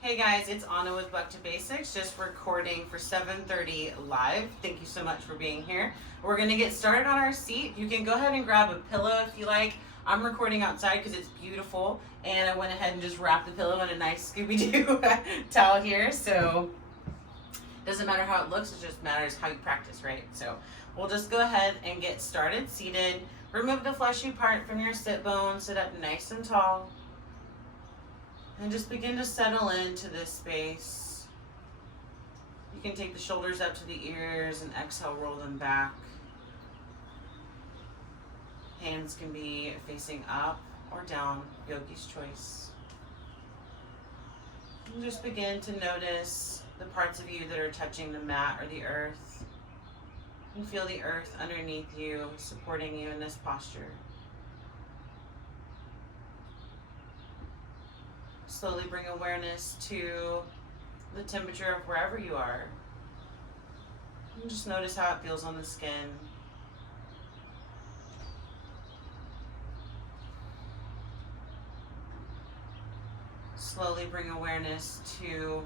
Hey guys, it's Anna with Buck to Basics, just recording for 7:30 live. Thank you so much for being here. We're gonna get started on our seat. You can go ahead and grab a pillow if you like. I'm recording outside because it's beautiful, and I went ahead and just wrapped the pillow in a nice Scooby-Doo towel here. So doesn't matter how it looks, it just matters how you practice, right? So we'll just go ahead and get started. Seated. Remove the fleshy part from your sit bone. Sit up nice and tall. And just begin to settle into this space. You can take the shoulders up to the ears and exhale, roll them back. Hands can be facing up or down, yogi's choice. And just begin to notice the parts of you that are touching the mat or the earth. And feel the earth underneath you, supporting you in this posture. Slowly bring awareness to the temperature of wherever you are. And just notice how it feels on the skin. Slowly bring awareness to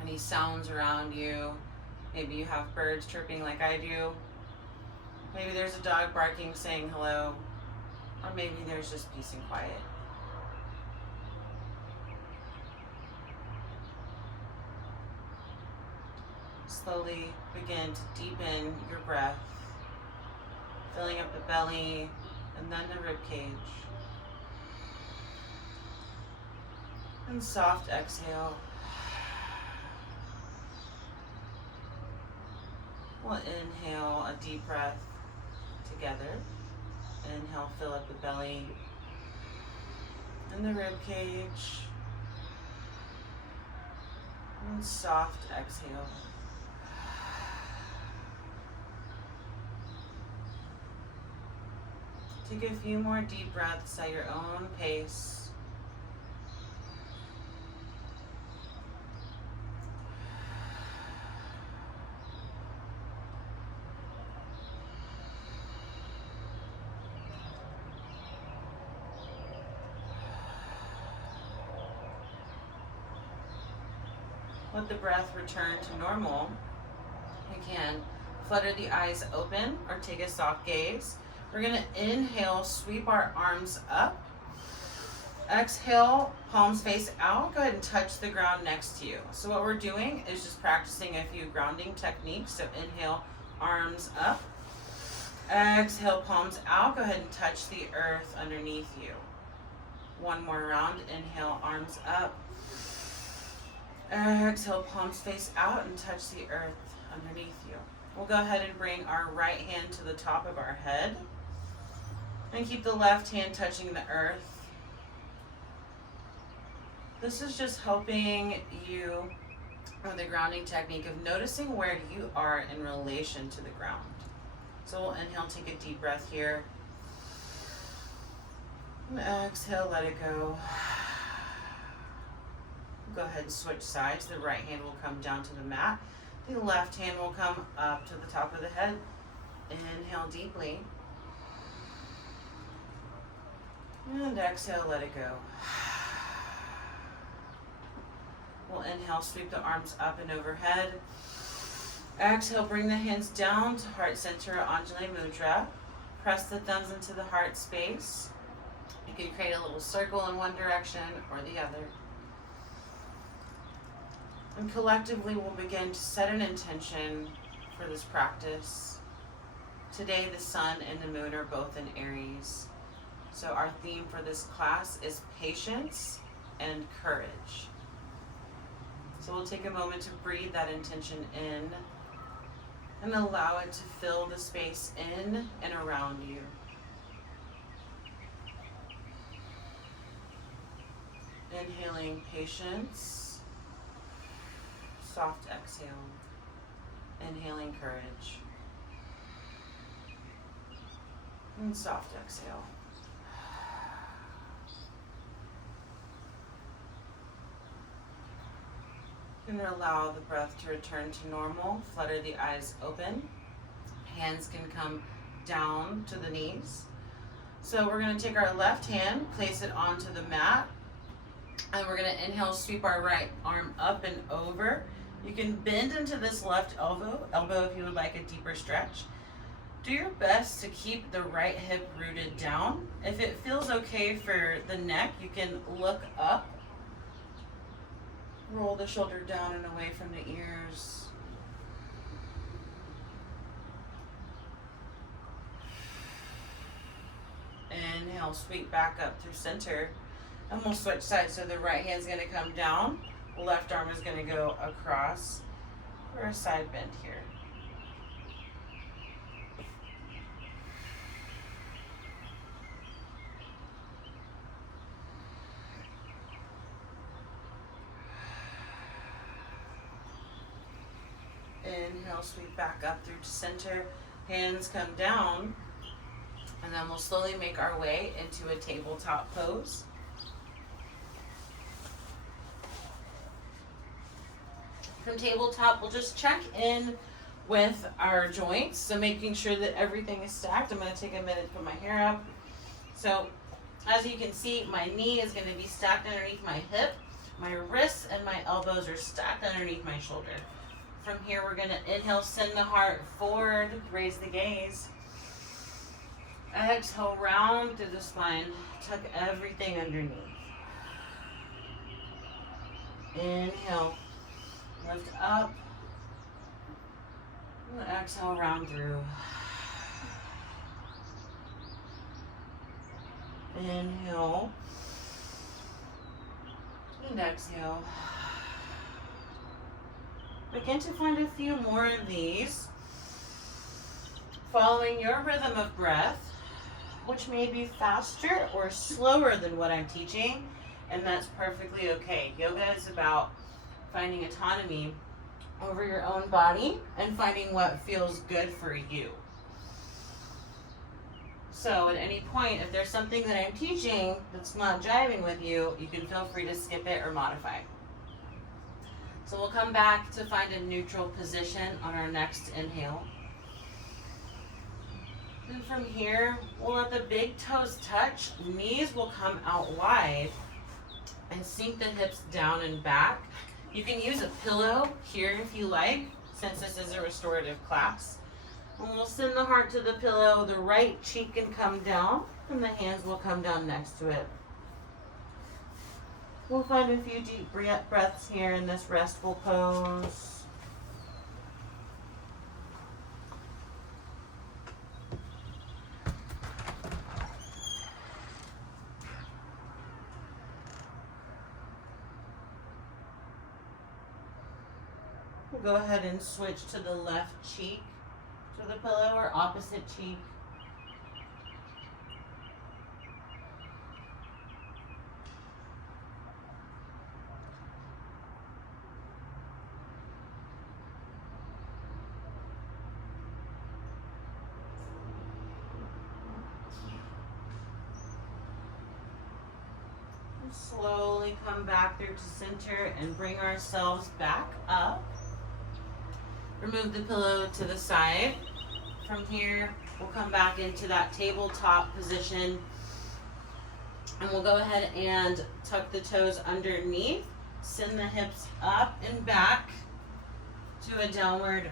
any sounds around you. Maybe you have birds chirping like I do. Maybe there's a dog barking saying hello. Or maybe there's just peace and quiet. Slowly begin to deepen your breath, filling up the belly and then the rib cage. And soft exhale. We'll inhale a deep breath together. Inhale, fill up the belly and the rib cage. And soft exhale. Take a few more deep breaths at your own pace. Let the breath return to normal. You can flutter the eyes open or take a soft gaze. We're going to inhale, sweep our arms up. Exhale, palms face out. Go ahead and touch the ground next to you. So what we're doing is just practicing a few grounding techniques. So inhale, arms up. Exhale, palms out. Go ahead and touch the earth underneath you. One more round. Inhale, arms up. Exhale, palms face out and touch the earth underneath you. We'll go ahead and bring our right hand to the top of our head. And keep the left hand touching the earth. This is just helping you with the grounding technique of noticing where you are in relation to the ground. So we'll inhale, take a deep breath here. And exhale, let it go. Go ahead and switch sides. The right hand will come down to the mat. The left hand will come up to the top of the head. Inhale deeply. And exhale, let it go. We'll inhale, sweep the arms up and overhead. Exhale, bring the hands down to heart center, Anjali Mudra. Press the thumbs into the heart space. You can create a little circle in one direction or the other. And collectively, we'll begin to set an intention for this practice. Today, the sun and the moon are both in Aries. So our theme for this class is patience and courage. So we'll take a moment to breathe that intention in and allow it to fill the space in and around you. Inhaling patience, soft exhale. Inhaling courage, and soft exhale. You're going to allow the breath to return to normal. Flutter the eyes open. Hands can come down to the knees. So we're going to take our left hand, place it onto the mat. And we're gonna inhale, sweep our right arm up and over. You can bend into this left elbow if you would like a deeper stretch. Do your best to keep the right hip rooted down. If it feels okay for the neck, you can look up. Roll the shoulder down and away from the ears. Inhale, sweep back up through center. And we'll switch sides. So the right hand's gonna come down. The left arm is gonna go across for a side bend here. Inhale, sweep back up through to center. Hands come down. And then we'll slowly make our way into a tabletop pose. From tabletop, we'll just check in with our joints. So making sure that everything is stacked. I'm gonna take a minute to put my hair up. So as you can see, my knee is gonna be stacked underneath my hip. My wrists and my elbows are stacked underneath my shoulder. From here, we're gonna inhale, send the heart forward, raise the gaze. Exhale, round through the spine, tuck everything underneath. Inhale, lift up. And exhale, round through. Inhale. And exhale. Begin to find a few more of these. Following your rhythm of breath, which may be faster or slower than what I'm teaching, and that's perfectly okay. Yoga is about finding autonomy over your own body and finding what feels good for you. So at any point, if there's something that I'm teaching that's not jiving with you, you can feel free to skip it or modify. So we'll come back to find a neutral position on our next inhale. And from here, we'll let the big toes touch. Knees will come out wide and sink the hips down and back. You can use a pillow here if you like, since this is a restorative class. And we'll send the heart to the pillow. The right cheek can come down, and the hands will come down next to it. We'll find a few deep breaths here in this restful pose. We'll go ahead and switch to the left cheek to the pillow or opposite cheek. Slowly come back through to center and bring ourselves back up. Remove the pillow to the side. From here, we'll come back into that tabletop position. And we'll go ahead and tuck the toes underneath. Send the hips up and back to a downward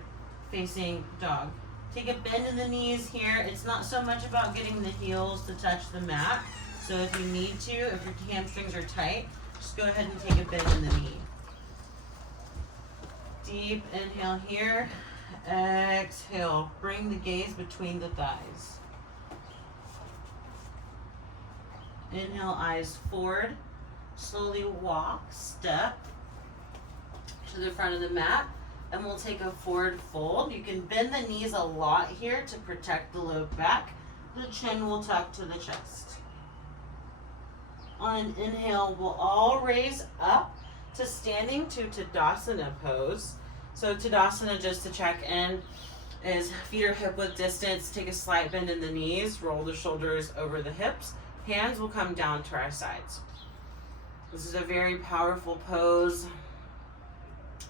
facing dog. Take a bend in the knees here. It's not so much about getting the heels to touch the mat. So if you need to, if your hamstrings are tight, just go ahead and take a bend in the knee. Deep inhale here. Exhale. Bring the gaze between the thighs. Inhale, eyes forward. Slowly walk, step to the front of the mat. And we'll take a forward fold. You can bend the knees a lot here to protect the low back. The chin will tuck to the chest. On an inhale, we'll all raise up to standing to Tadasana pose. So Tadasana, just to check in, is feet are hip width distance. Take a slight bend in the knees. Roll the shoulders over the hips. Hands will come down to our sides. This is a very powerful pose.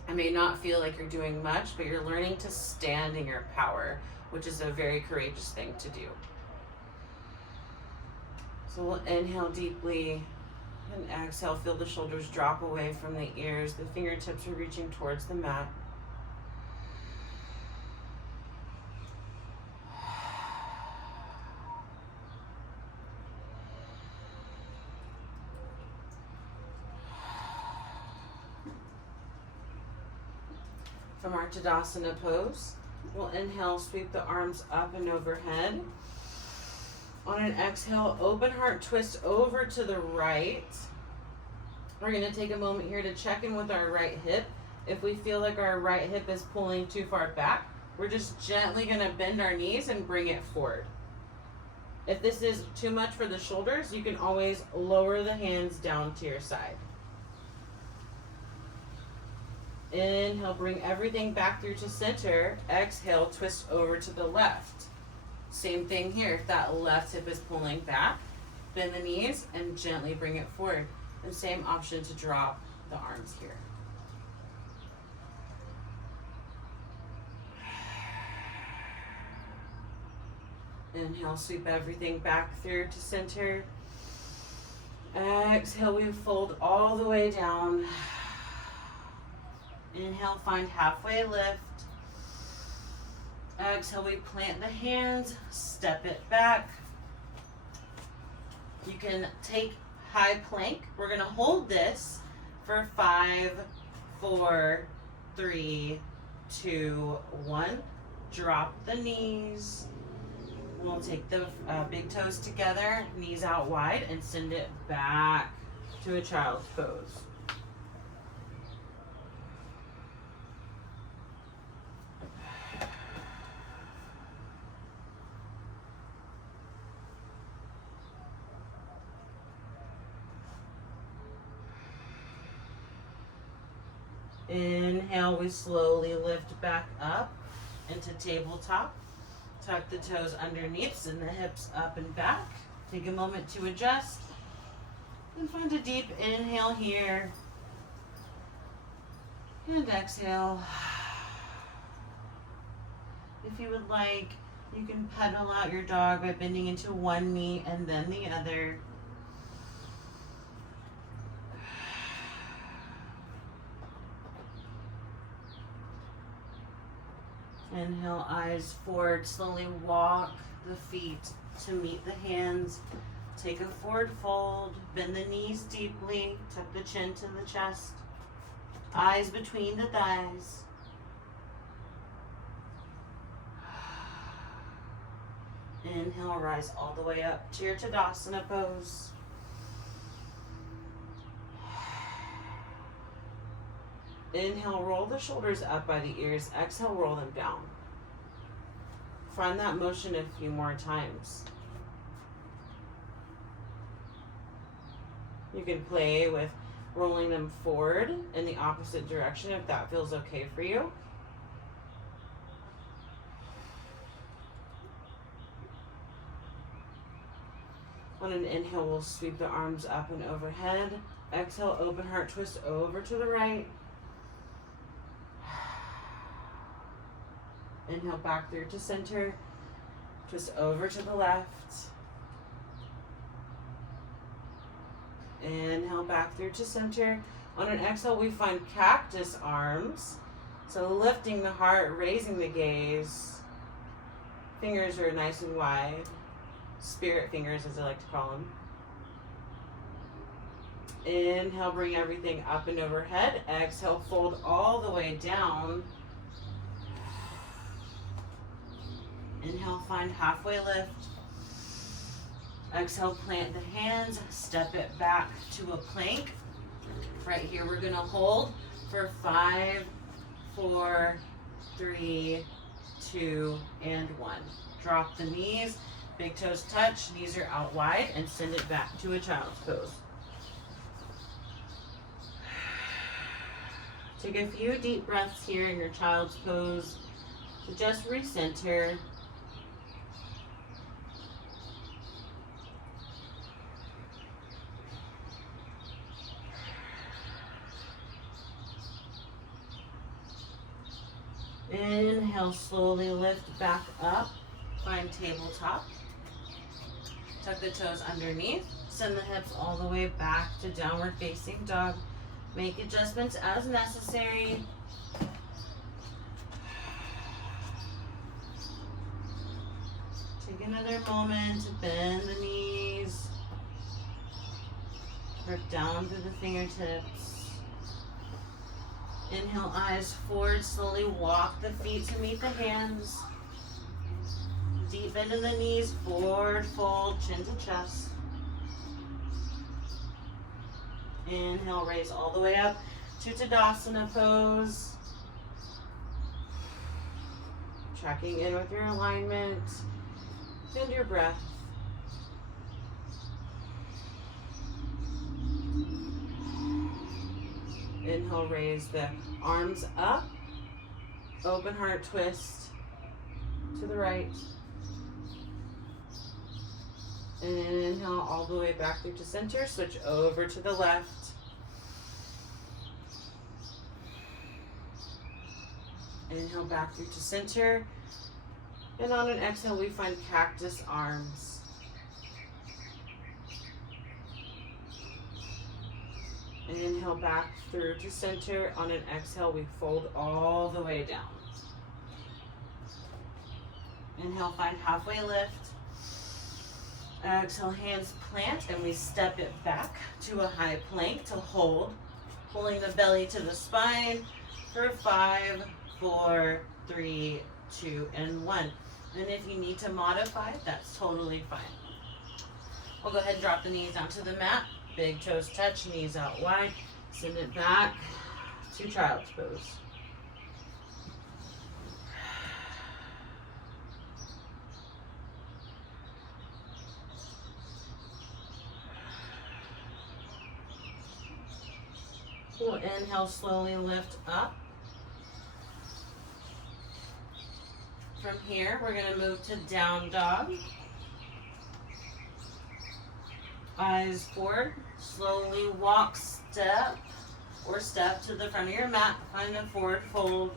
I may not feel like you're doing much, but you're learning to stand in your power, which is a very courageous thing to do. So we'll inhale deeply And exhale, feel the shoulders drop away from the ears. The fingertips are reaching towards the mat. From our Tadasana pose, we'll inhale, sweep the arms up and overhead. On an exhale, open heart twist over to the right. We're going to take a moment here to check in with our right hip. If we feel like our right hip is pulling too far back, we're just gently going to bend our knees and bring it forward. If this is too much for the shoulders, you can always lower the hands down to your side. Inhale, bring everything back through to center. Exhale, twist over to the left. Same thing here. If that left hip is pulling back, bend the knees and gently bring it forward. And same option to drop the arms here. Inhale, sweep everything back through to center. Exhale, we fold all the way down. Inhale, find halfway lift. Exhale, we plant the hands, step it back. You can take high plank. We're gonna hold this for 5, 4, 3, 2, 1. Drop the knees. And we'll take the big toes together, knees out wide, and send it back to a child's pose. Inhale, we slowly lift back up into tabletop. Tuck the toes underneath, send the hips up and back. Take a moment to adjust. And find a deep inhale here. And exhale. If you would like, you can pedal out your dog by bending into one knee and then the other. Inhale, eyes forward. Slowly walk the feet to meet the hands. Take a forward fold. Bend the knees deeply. Tuck the chin to the chest. Eyes between the thighs. Inhale, rise all the way up to your Tadasana pose. Inhale, roll the shoulders up by the ears. Exhale, roll them down. Find that motion a few more times. You can play with rolling them forward in the opposite direction if that feels okay for you. On an inhale, we'll sweep the arms up and overhead. Exhale, open heart twist over to the right. Inhale, back through to center. Twist over to the left. Inhale, back through to center. On an exhale, we find cactus arms. So lifting the heart, raising the gaze. Fingers are nice and wide. Spirit fingers, as I like to call them. Inhale, bring everything up and overhead. Exhale, fold all the way down. Inhale, find halfway lift. Exhale, plant the hands, step it back to a plank. Right here, we're gonna hold for 5, 4, 3, 2, and 1. Drop the knees, big toes touch, knees are out wide, and send it back to a child's pose. Take a few deep breaths here in your child's pose to just recenter. Inhale, slowly lift back up. Find tabletop. Tuck the toes underneath. Send the hips all the way back to downward facing dog. Make adjustments as necessary. Take another moment to bend the knees. Work down through the fingertips. Inhale, eyes forward. Slowly walk the feet to meet the hands. Deep bend in the knees, forward fold, chin to chest. Inhale, raise all the way up to Tadasana pose. Tracking in with your alignment and your breath. Inhale, raise the arms up. Open heart twist to the right. And inhale all the way back through to center. Switch over to the left. Inhale back through to center. And on an exhale, we find cactus arms. Inhale back through to center. On an exhale, we fold all the way down. Inhale, find halfway lift. Exhale, hands plant, and we step it back to a high plank to hold. Pulling the belly to the spine for 5, 4, 3, 2, and 1. And if you need to modify, that's totally fine. We'll go ahead and drop the knees down to the mat. Big toes touch, knees out wide. Send it back to child's pose. We'll inhale, slowly lift up. From here, we're going to move to down dog. Eyes forward. Slowly walk, step, or step to the front of your mat. Find a forward fold.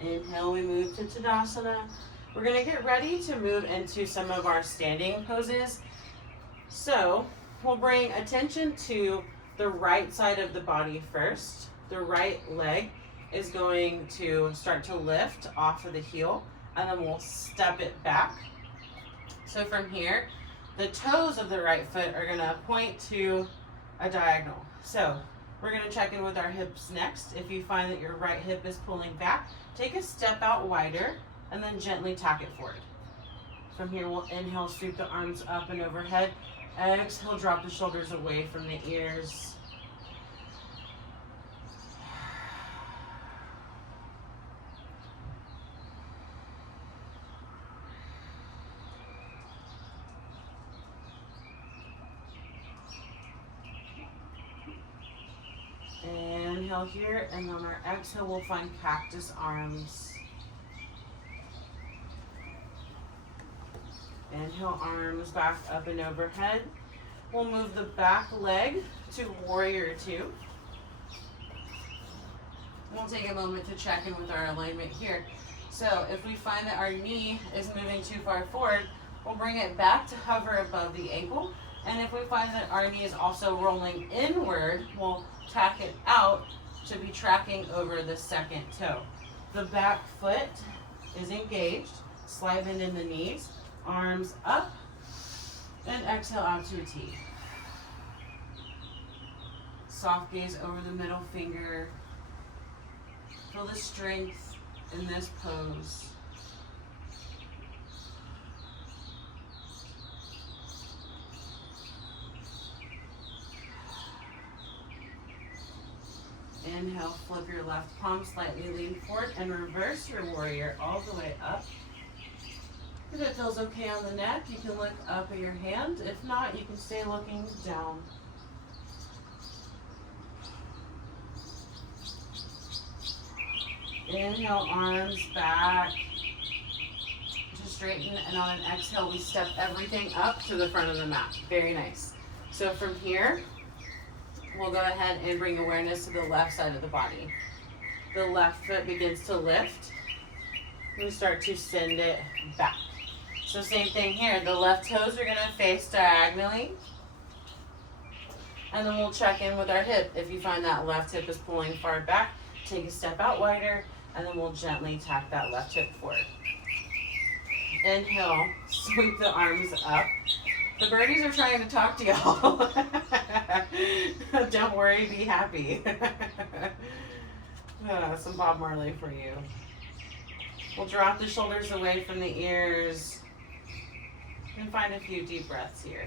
Inhale, we move to Tadasana. We're going to get ready to move into some of our standing poses. So, we'll bring attention to the right side of the body first. The right leg is going to start to lift off of the heel, and then we'll step it back. So from here, the toes of the right foot are gonna point to a diagonal. So we're gonna check in with our hips next. If you find that your right hip is pulling back, take a step out wider and then gently tack it forward. From here, we'll inhale, sweep the arms up and overhead. Exhale, drop the shoulders away from the ears. Inhale here, and on our exhale, we'll find cactus arms. Inhale, arms back up and overhead. We'll move the back leg to warrior two. We'll take a moment to check in with our alignment here. So if we find that our knee is moving too far forward, we'll bring it back to hover above the ankle. And if we find that our knee is also rolling inward, we'll tack it out to be tracking over the second toe. The back foot is engaged. Slide bend in the knees, arms up, and exhale out to a T. Soft gaze over the middle finger. Feel the strength in this pose. Inhale, flip your left palm, slightly lean forward, and reverse your warrior all the way up. If it feels okay on the neck, you can look up at your hand. If not, you can stay looking down. Inhale, arms back to straighten, and on an exhale, we step everything up to the front of the mat. Very nice. So from here, we'll go ahead and bring awareness to the left side of the body. The left foot begins to lift. We start to send it back. So same thing here. The left toes are gonna face diagonally. And then we'll check in with our hip. If you find that left hip is pulling far back, take a step out wider, and then we'll gently tap that left hip forward. Inhale, sweep the arms up. The birdies are trying to talk to y'all. Don't worry, be happy. Some Bob Marley for you. We'll drop the shoulders away from the ears and find a few deep breaths here.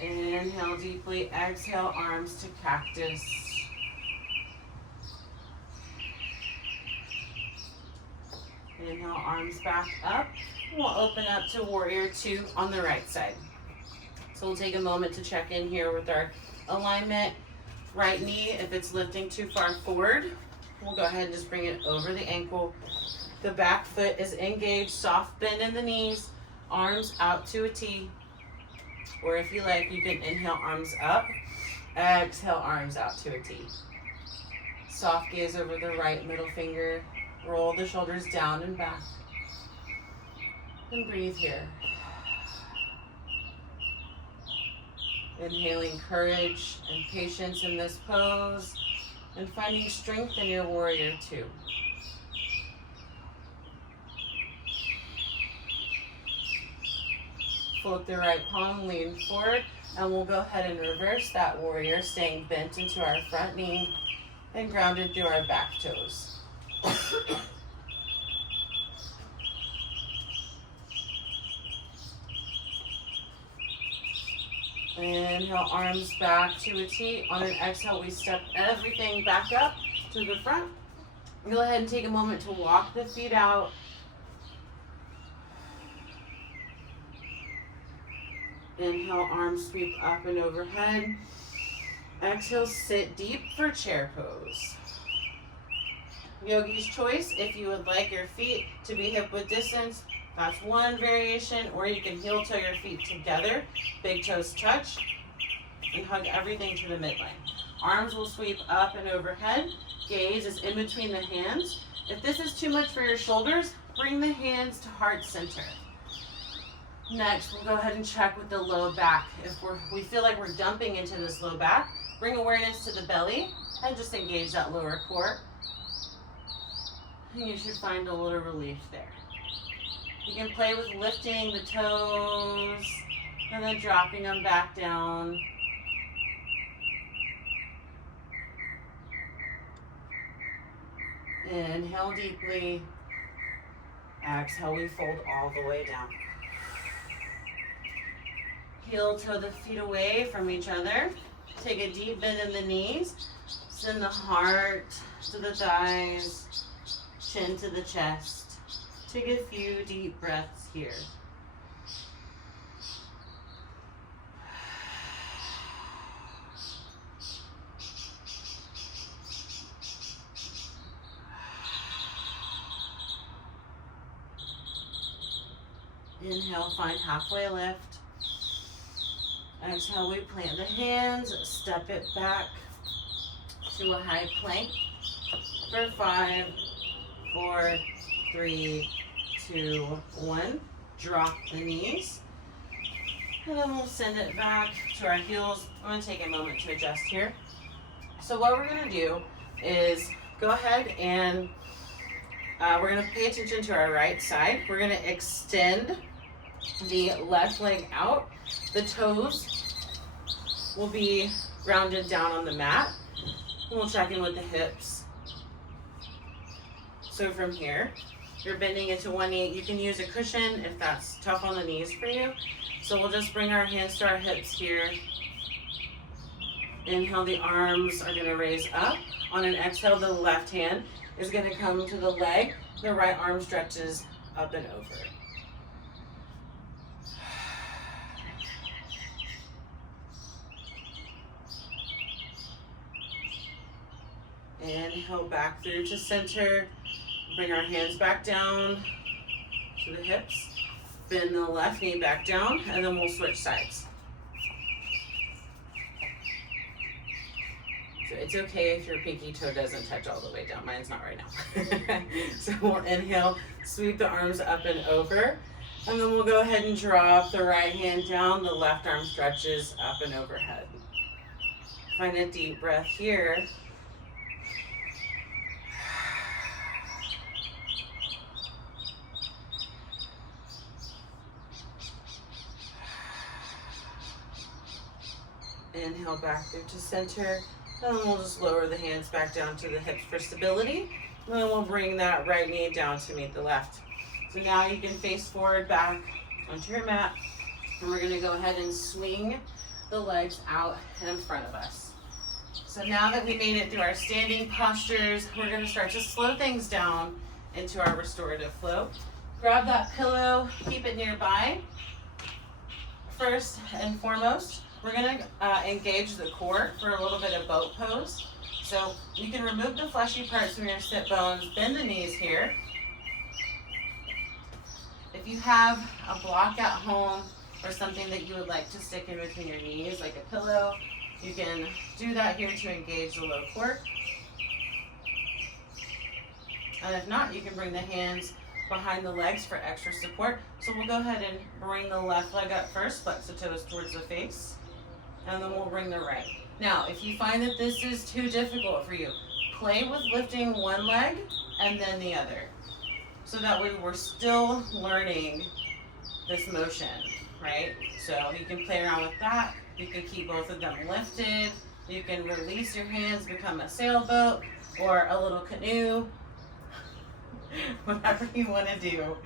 Inhale deeply, exhale, arms to cactus. Inhale, arms back up. We'll open up to warrior two on the right side. So we'll take a moment to check in here with our alignment. Right knee, if it's lifting too far forward, we'll go ahead and just bring it over the ankle. The back foot is engaged, soft bend in the knees, arms out to a T. Or if you like, you can inhale, arms up, exhale, arms out to a T. Soft gaze over the right middle finger, roll the shoulders down and back. And breathe here. Inhaling courage and patience in this pose, and finding strength in your warrior two. Float the right palm, lean forward, and we'll go ahead and reverse that warrior, staying bent into our front knee and grounded through our back toes. Inhale, arms back to a T. On an exhale, we step everything back up to the front. Go ahead and take a moment to walk the feet out. Inhale, arms sweep up and overhead. Exhale, sit deep for chair pose. Yogi's choice, if you would like your feet to be hip width distance, that's one variation, or you can heel toe your feet together, big toes touch, and hug everything to the midline. Arms will sweep up and overhead. Gaze is in between the hands. If this is too much for your shoulders, bring the hands to heart center. Next, we'll go ahead and check with the low back. If we feel like we're dumping into this low back, bring awareness to the belly and just engage that lower core. And you should find a little relief there. You can play with lifting the toes and then dropping them back down. Inhale deeply. Exhale, we fold all the way down. Heel toe the feet away from each other. Take a deep bend in the knees. Send the heart to the thighs, chin to the chest. Take a few deep breaths here. Inhale, find halfway lift. Exhale, we plant the hands, step it back to a high plank for 5, 4, 3, 2, 1. Drop the knees. And then we'll send it back to our heels. I'm going to take a moment to adjust here. So what we're going to do is go ahead and we're going to pay attention to our right side. We're going to extend the left leg out. The toes will be grounded down on the mat. And we'll check in with the hips. So from here, you're bending into one knee. You can use a cushion if that's tough on the knees for you. So we'll just bring our hands to our hips here. Inhale, the arms are going to raise up. On an exhale, the left hand is going to come to the leg. The right arm stretches up and over. Inhale, back through to center. Bring our hands back down to the hips. Bend the left knee back down, and then we'll switch sides. So it's okay if your pinky toe doesn't touch all the way down. Mine's not right now. So we'll inhale, sweep the arms up and over. And then we'll go ahead and drop the right hand down. The left arm stretches up and overhead. Find a deep breath here. Inhale back through to center. And then we'll just lower the hands back down to the hips for stability. And then we'll bring that right knee down to meet the left. So now you can face forward back onto your mat. And we're gonna go ahead and swing the legs out in front of us. So now that we made it through our standing postures, we're gonna start to slow things down into our restorative flow. Grab that pillow, keep it nearby. First and foremost, we're gonna engage the core for a little bit of boat pose. So you can remove the fleshy parts from your sit bones, bend the knees here. If you have a block at home or something that you would like to stick in between your knees, like a pillow, you can do that here to engage the low core. And if not, you can bring the hands behind the legs for extra support. So we'll go ahead and bring the left leg up first, flex the toes towards the face, and then we'll bring the right. Now, if you find that this is too difficult for you, play with lifting one leg and then the other. So that way we're still learning this motion, right? So you can play around with that. You can keep both of them lifted. You can release your hands, become a sailboat or a little canoe. Whatever you want to do.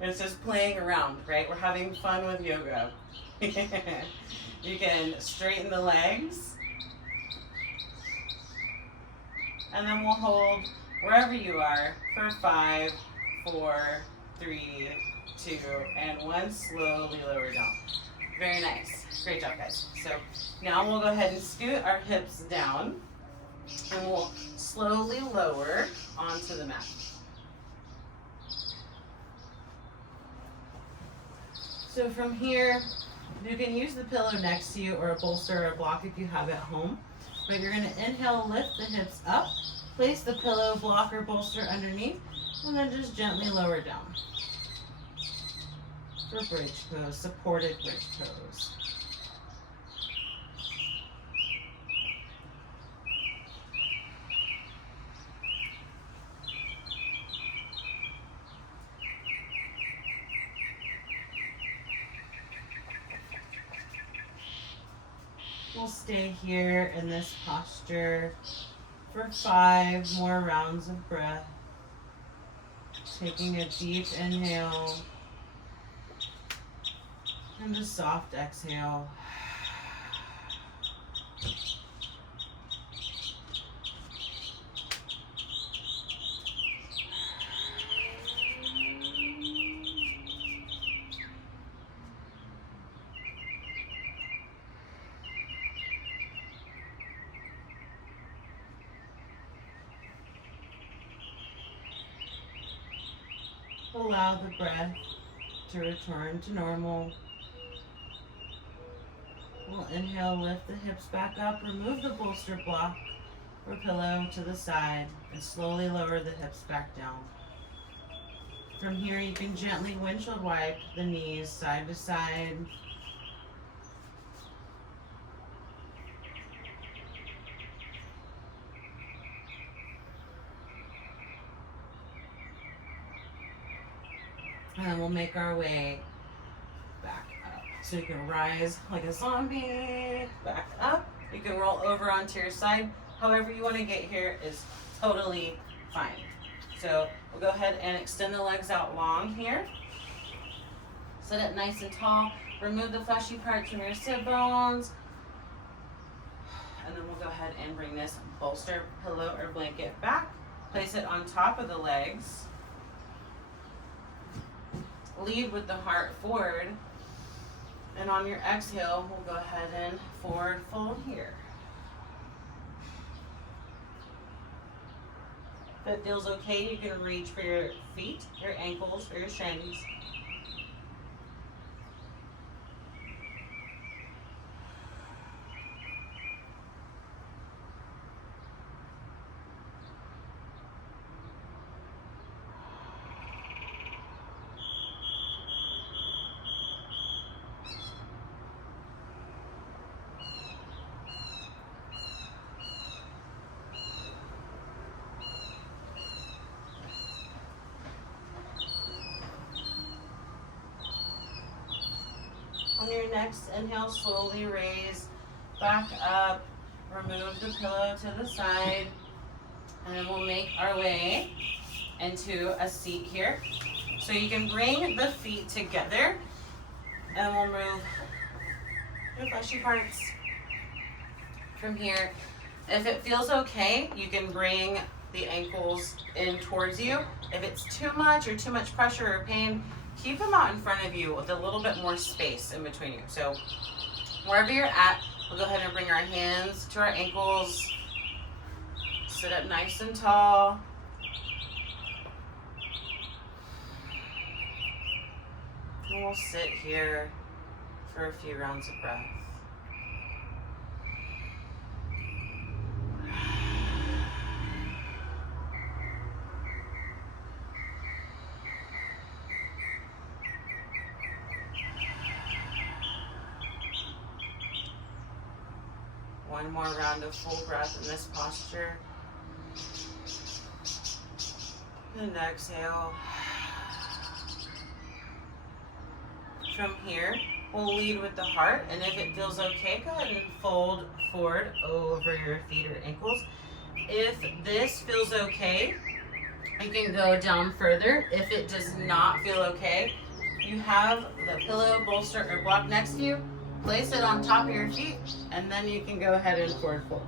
It's just playing around, right? We're having fun with yoga. You can straighten the legs. And then we'll hold wherever you are for 5, 4, 3, 2, and 1. Slowly lower down. Very nice. Great job, guys. So now we'll go ahead and scoot our hips down. And we'll slowly lower onto the mat. So from here, you can use the pillow next to you or a bolster or a block if you have at home. But you're going to inhale, lift the hips up, place the pillow, block, or bolster underneath, and then just gently lower down. For bridge pose, supported bridge pose. We'll stay here in this posture for 5 more rounds of breath. Taking a deep inhale and a soft exhale. Allow the breath to return to normal. We'll inhale, lift the hips back up, remove the bolster block or pillow to the side, and slowly lower the hips back down. From here, you can gently windshield wipe the knees side to side. And we'll make our way back up. So you can rise like a zombie, back up. You can roll over onto your side. However you want to get here is totally fine. So we'll go ahead and extend the legs out long here. Sit up nice and tall. Remove the fleshy parts from your sit bones. And then we'll go ahead and bring this bolster, pillow, or blanket back. Place it on top of the legs. Lead with the heart forward, and on your exhale, we'll go ahead and forward fold here. If it feels okay, you can reach for your feet, your ankles, or your shins. next inhale, slowly raise back up. Remove the pillow to the side. And then we'll make our way into a seat here. So you can bring the feet together and we'll move your fleshy parts from here. If it feels okay, you can bring the ankles in towards you. If it's too much or too much pressure or pain, keep them out in front of you with a little bit more space in between you. So wherever you're at, we'll go ahead and bring our hands to our ankles. Sit up nice and tall. And we'll sit here for a few rounds of breath. One more round of full breath in this posture. And exhale. From here, we'll lead with the heart, and if it feels okay, go ahead and fold forward over your feet or ankles. If this feels okay, you can go down further. If it does not feel okay, you have the pillow, bolster, or block next to you. Place it on top of your feet, and then you can go ahead and forward fold.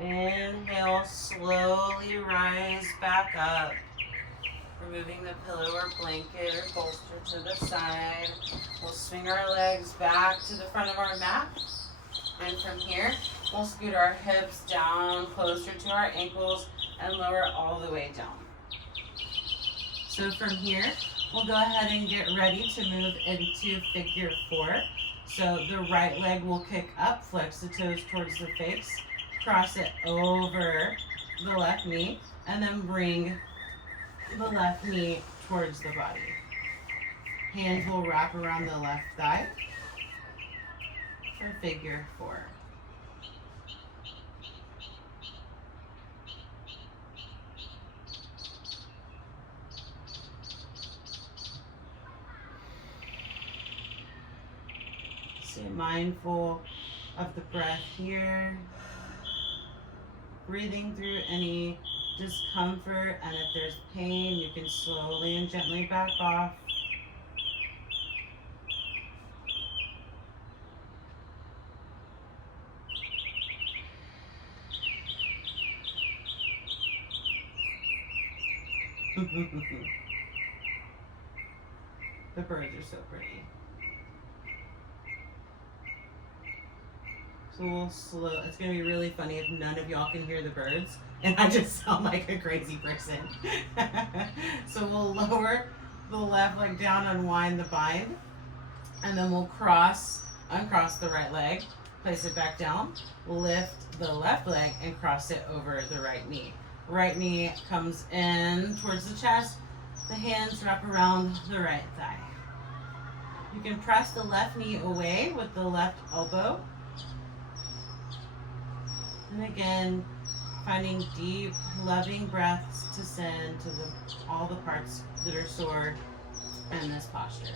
Inhale, slowly rise back up. Removing the pillow or blanket or bolster to the side. We'll swing our legs back to the front of our mat. And from here, we'll scoot our hips down closer to our ankles and lower all the way down. So from here, we'll go ahead and get ready to move into figure 4. So the right leg will kick up, flex the toes towards the face. Cross it over the left knee, and then bring the left knee towards the body. Hands will wrap around the left thigh for figure 4. Stay mindful of the breath here. Breathing through any discomfort, and if there's pain, you can slowly and gently back off. The birds are so pretty. So we'll slow, it's gonna be really funny if none of y'all can hear the birds and I just sound like a crazy person. So we'll lower the left leg down, unwind the bind, and then we'll uncross the right leg, place it back down, lift the left leg and cross it over the right knee. Right knee comes in towards the chest, the hands wrap around the right thigh. You can press the left knee away with the left elbow. And again, finding deep, loving breaths to send to all the parts that are sore in this posture.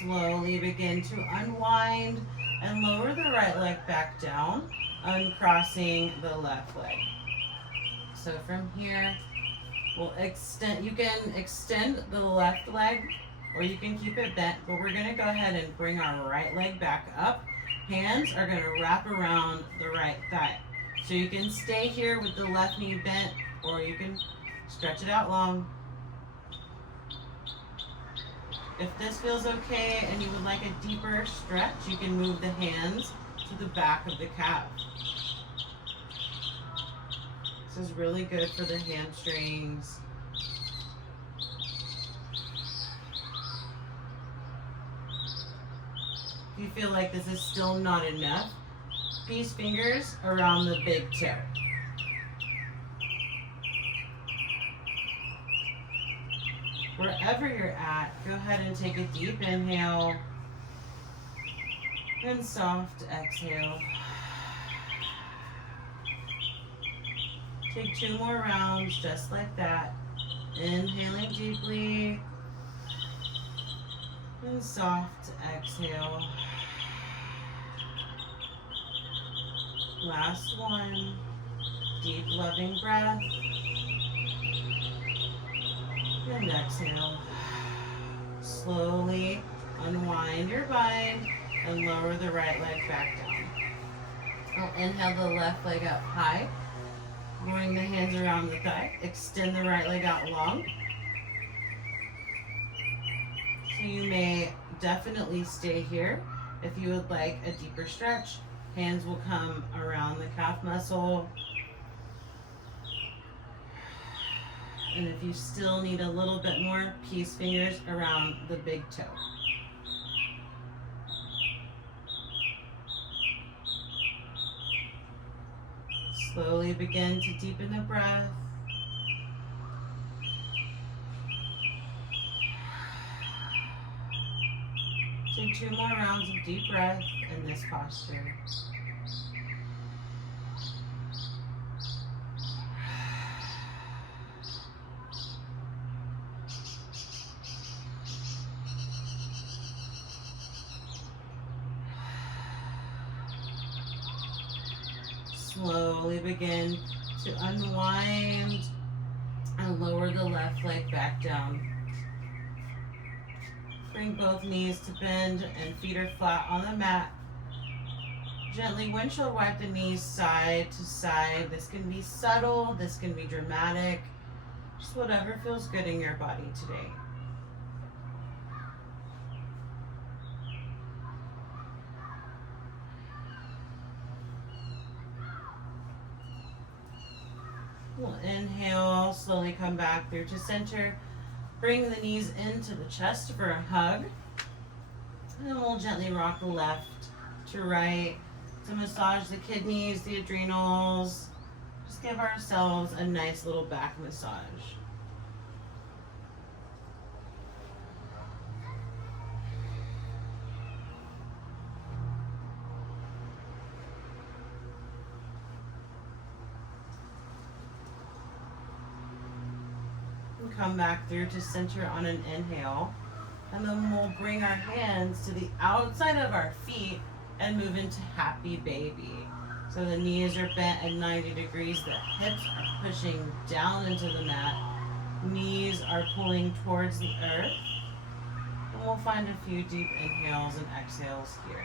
Slowly begin to unwind and lower the right leg back down, uncrossing the left leg. So from here, we'll extend, you can extend the left leg or you can keep it bent, but we're gonna go ahead and bring our right leg back up. Hands are gonna wrap around the right thigh. So you can stay here with the left knee bent or you can stretch it out long. If this feels okay and you would like a deeper stretch, you can move the hands to the back of the calf. This is really good for the hamstrings. If you feel like this is still not enough, peace fingers around the big toe. Wherever you're at, go ahead and take a deep inhale and soft exhale. Take 2 more rounds just like that. Inhaling deeply and soft exhale. Last one. Deep loving breath. And exhale. Slowly unwind your bind and lower the right leg back down. I'll inhale the left leg up high. Bring the hands around the thigh. Extend the right leg out long. So you may definitely stay here. If you would like a deeper stretch, hands will come around the calf muscle. And if you still need a little bit more, peace fingers around the big toe. Slowly begin to deepen the breath. Take 2 more rounds of deep breath in this posture. Slowly begin to unwind and lower the left leg back down. Bring both knees to bend and feet are flat on the mat. Gently windshield wipe the knees side to side. This can be subtle, this can be dramatic, just whatever feels good in your body today. We'll inhale, slowly come back through to center. Bring the knees into the chest for a hug. And then we'll gently rock the left to right to massage the kidneys, the adrenals. Just give ourselves a nice little back massage. Come back through to center on an inhale, and then we'll bring our hands to the outside of our feet and move into happy baby. So the knees are bent at 90 degrees, the hips are pushing down into the mat, knees are pulling towards the earth, and we'll find a few deep inhales and exhales here.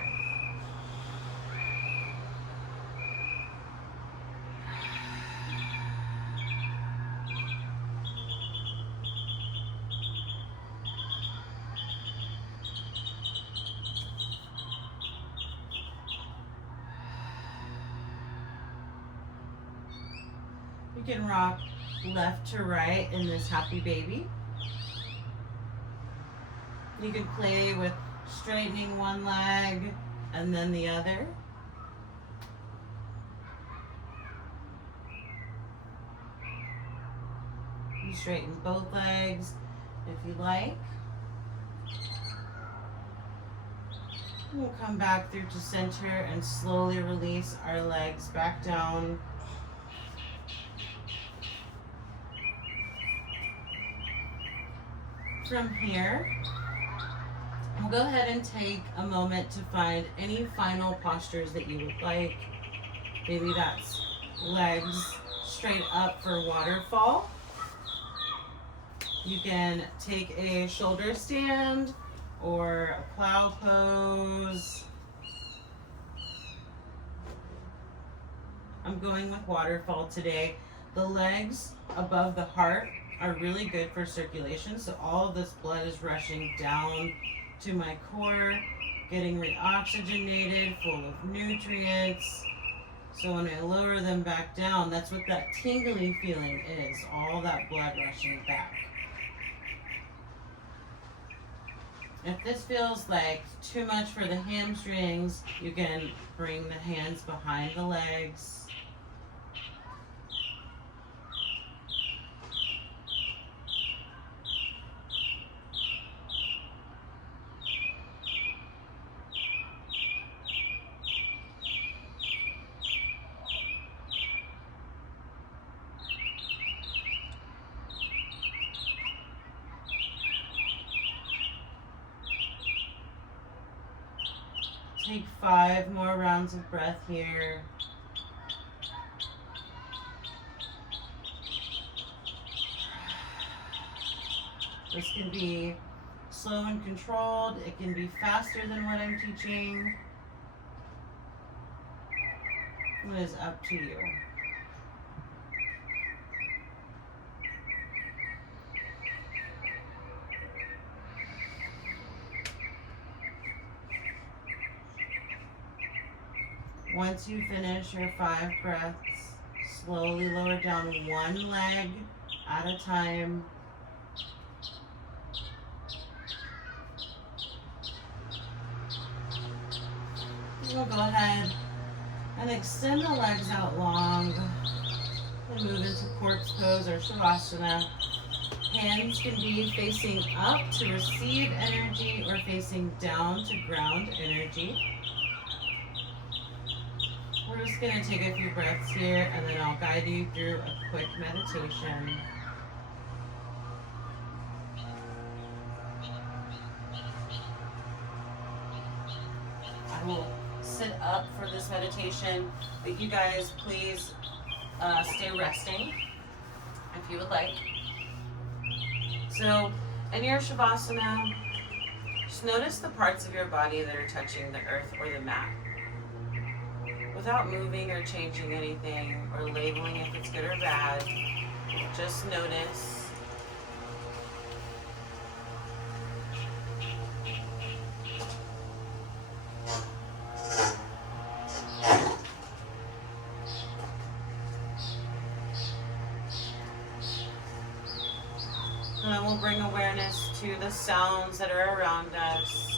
You can rock left to right in this happy baby. You can play with straightening one leg and then the other. You straighten both legs if you like. We'll come back through to center and slowly release our legs back down. From here, We'll go ahead and take a moment to find any final postures that you would like. Maybe that's legs straight up for waterfall. You can take a shoulder stand or a plow pose. I'm going with waterfall today. The legs above the heart are really good for circulation, so all of this blood is rushing down to my core, getting reoxygenated, full of nutrients. So when I lower them back down, that's what that tingly feeling is, all that blood rushing back. If this feels like too much for the hamstrings, you can bring the hands behind the legs. Take 5 more rounds of breath here. This can be slow and controlled. It can be faster than what I'm teaching. It is up to you. Once you finish your 5 breaths, slowly lower down one leg at a time. We'll go ahead and extend the legs out long and move into corpse pose or shavasana. Hands can be facing up to receive energy or facing down to ground energy. We're just going to take a few breaths here and then I'll guide you through a quick meditation. I will sit up for this meditation, but you guys please stay resting if you would like. So in your shavasana, just notice the parts of your body that are touching the earth or the mat. Without moving or changing anything or labeling if it's good or bad, just notice. And then we'll bring awareness to the sounds that are around us.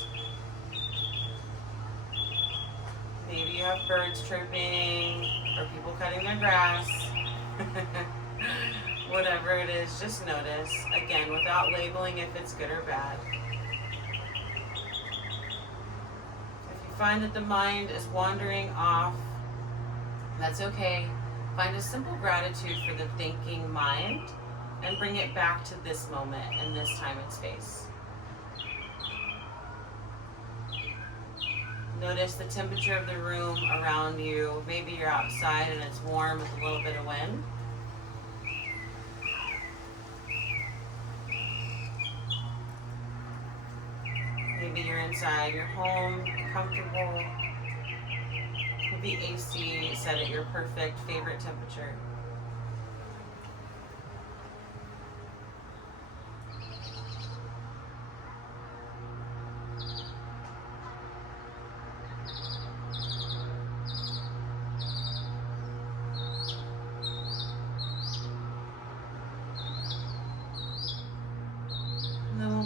Maybe you have birds chirping or people cutting their grass. Whatever it is, just notice. Again, without labeling if it's good or bad. If you find that the mind is wandering off, that's okay. Find a simple gratitude for the thinking mind and bring it back to this moment and this time and space. Notice the temperature of the room around you. Maybe you're outside and it's warm with a little bit of wind. Maybe you're inside your home, comfortable, with the AC set at your perfect favorite temperature.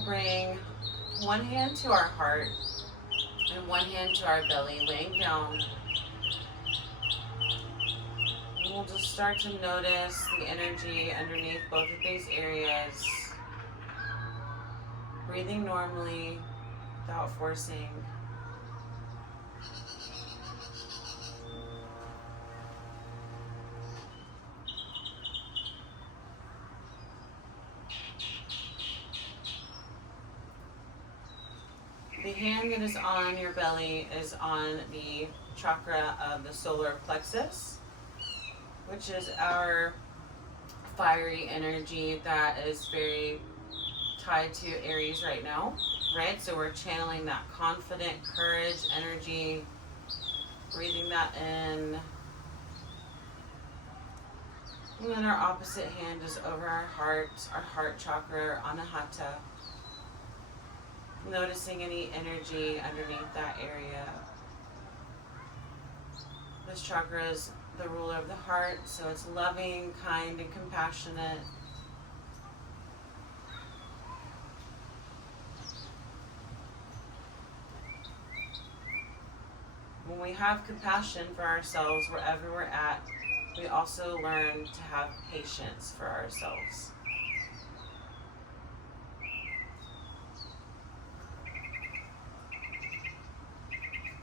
Bring one hand to our heart and one hand to our belly, laying down. And we'll just start to notice the energy underneath both of these areas. Breathing normally without forcing. The hand that is on your belly is on the chakra of the solar plexus, which is our fiery energy that is very tied to Aries right now, right? So we're channeling that confident courage energy, breathing that in. And then our opposite hand is over our heart chakra, Anahata. Noticing any energy underneath that area. This chakra is the ruler of the heart, so it's loving, kind, and compassionate. When we have compassion for ourselves wherever we're at, we also learn to have patience for ourselves.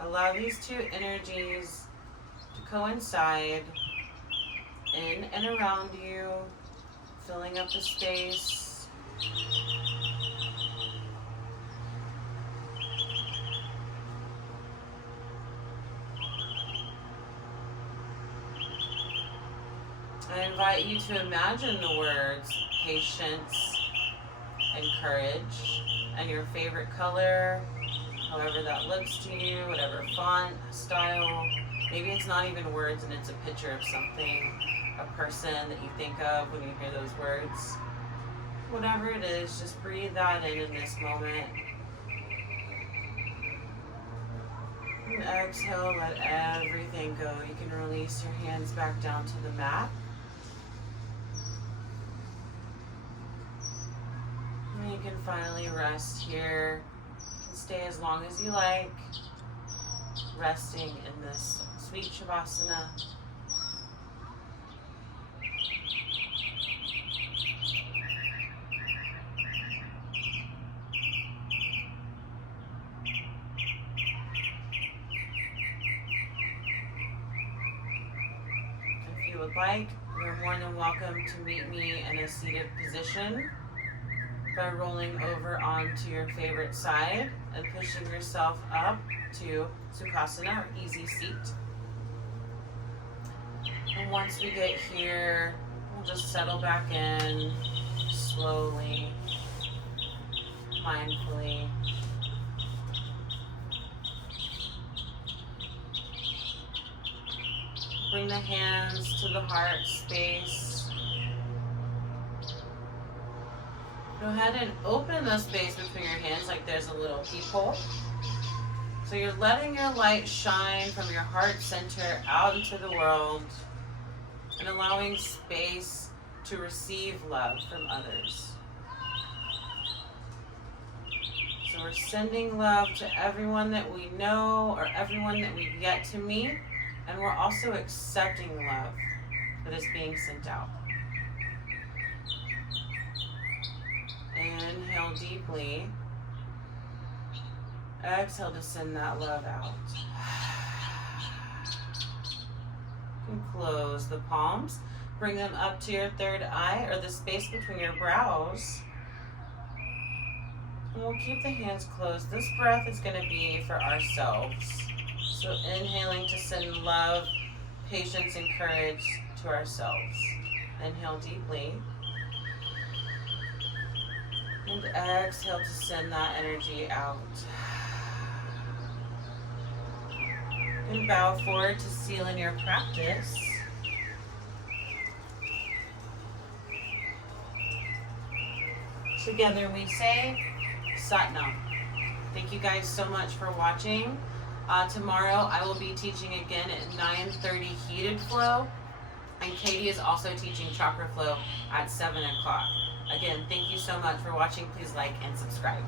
Allow these two energies to coincide in and around you, filling up the space. I invite you to imagine the words patience and courage and your favorite color, however that looks to you, whatever font, style. Maybe it's not even words and it's a picture of something, a person that you think of when you hear those words. Whatever it is, just breathe that in this moment. And exhale, let everything go. You can release your hands back down to the mat. And you can finally rest here. Stay as long as you like, resting in this sweet Shavasana. If you would like, you're more than welcome to meet me in a seated position by rolling over onto your favorite side and pushing yourself up to Sukhasana, or easy seat. And once we get here, we'll just settle back in slowly, mindfully. Bring the hands to the heart space. Go ahead and open the space between your hands like there's a little peephole. So you're letting your light shine from your heart center out into the world and allowing space to receive love from others. So we're sending love to everyone that we know or everyone that we've yet to meet, and we're also accepting love that is being sent out. Inhale deeply. Exhale to send that love out. And close the palms. Bring them up to your third eye or the space between your brows. And we'll keep the hands closed. This breath is going to be for ourselves. So inhaling to send love, patience, and courage to ourselves. Inhale deeply. And exhale to send that energy out. And bow forward to seal in your practice. Together we say Satnam. Thank you guys so much for watching. Tomorrow I will be teaching again at 9:30 heated flow. And Katie is also teaching chakra flow at 7 o'clock. Again, thank you so much for watching. Please like and subscribe.